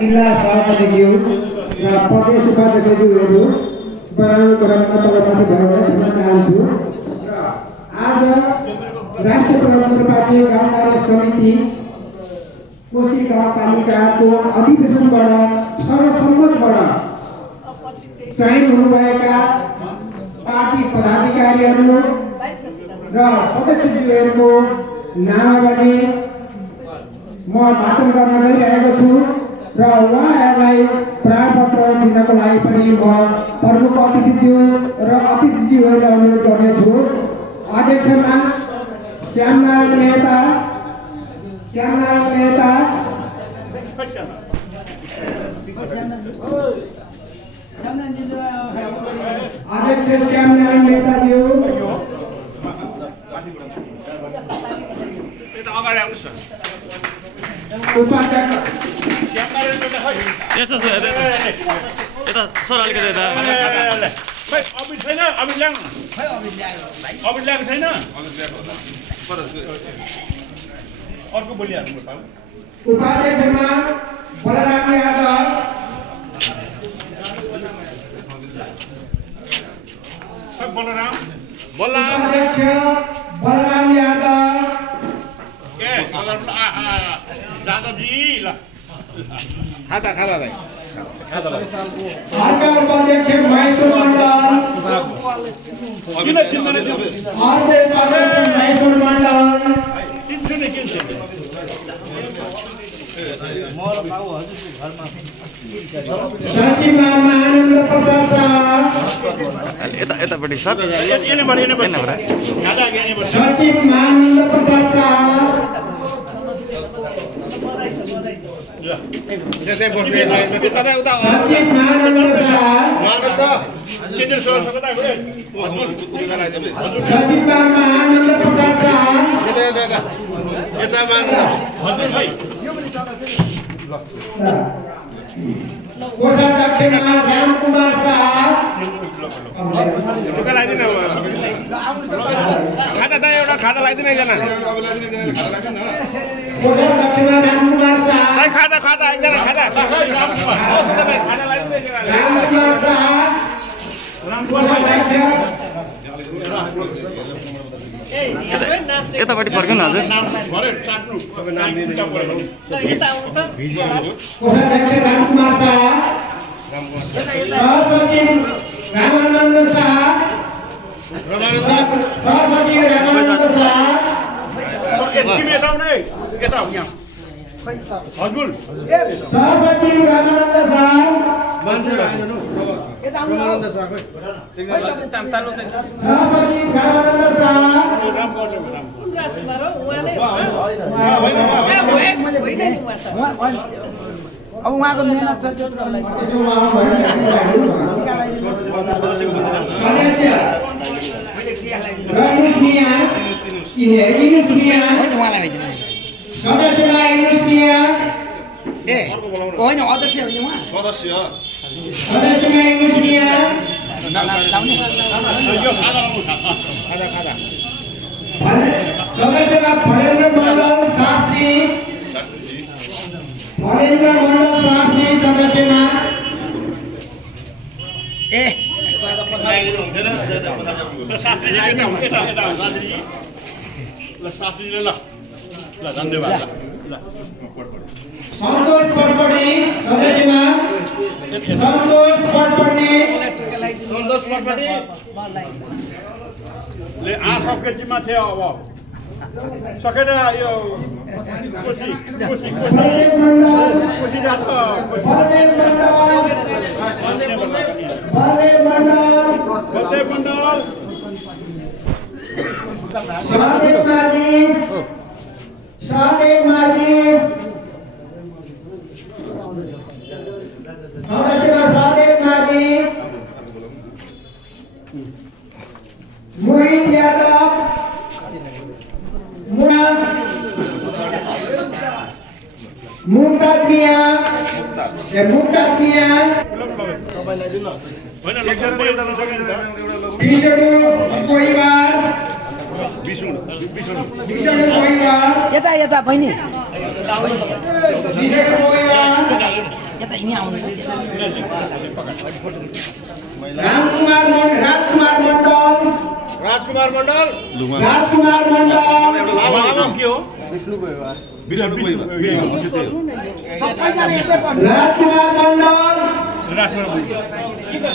जिल्ला सभापतिज्यू र प्रदेश उपाध्यक्षज्यूहरू बनाउनुको क्रममा तपाईँमाथि भएर क्षमा चाहन्छु र आज राष्ट्रिय प्रजातन्त्र पार्टी गाउँ कार्य समिति कोशी गाउँपालिकाको अधिवेशनबाट सर्वसम्मतबाट चयन हुनुभएका पार्टी पदाधिकारीहरू र सदस्यज्यूहरूको नामबाट म भाषण गर्न गइरहेको छु र उहाँहरूलाई प्राणपत्र दिनको लागि पनि म प्रमुख अतिथिज्यू र अतिथिज्यूहरूलाई अनुरोध गर्नेछु। अध्यक्षमा श्यामनारायण मेहता अध्यक्ष श्यामनारायण मेहताज्यू, उपाध्यक्ष सर अलिकति उपाध्यक्षमा बलराम यादव, उपाध्यक्ष बलराम यादव, खाता भाइ अर्का उपाध्यक्ष महेश्वर मण्डल, सचिव महानन्द प्रसाद यतापट्टि सर सचिव महानन्द प्रसाद सचिव महानन्द कोषाध्यक्षमा रामकुमार शाह, खाता लगाइदिनु एकजना कोषाध्यक्षमा रामकुमार शाह, खाता एकजना रामकुमार शाह कोषाध्यक्ष, यतापट्टि फर्कनु हजुर कोषाध्यक्ष रामकुमार शाह, सहसचिव रामानन्द शाह, सहसचिव रामानन्द शाह, सहसचिव रामानन्द शाह, सहसचिव रामानन्द शाह, अब उहाँको मेहनत छ सदस्य रनुस मिया, इनुस मिया, सदस्यमा इनुस मिया, होइन अध्यक्ष होइन उहाँ सदस्यमा इनुस मिया, सदस्यमा फलेन्द्र मण्डल शास्त्री, फलेन्द्र मण्डल शास्त्री सदस्यमा सन्तोष पटपटी सदस्यमा सन्तोष पटपटी ले आफके जिम्मा थियो अब सकेर यो कोशी सदस्य माझी मोहित यादव, मुमताज मिया, विष्णु कोइवार, यता बहिनी विष्णु कोइवार यहाँ आउनु राजकुमार मण्डल राजकुमार मण्डल के हो सबैजना एकै पर्छ राजकुमार मण्डल राष्ट्रमा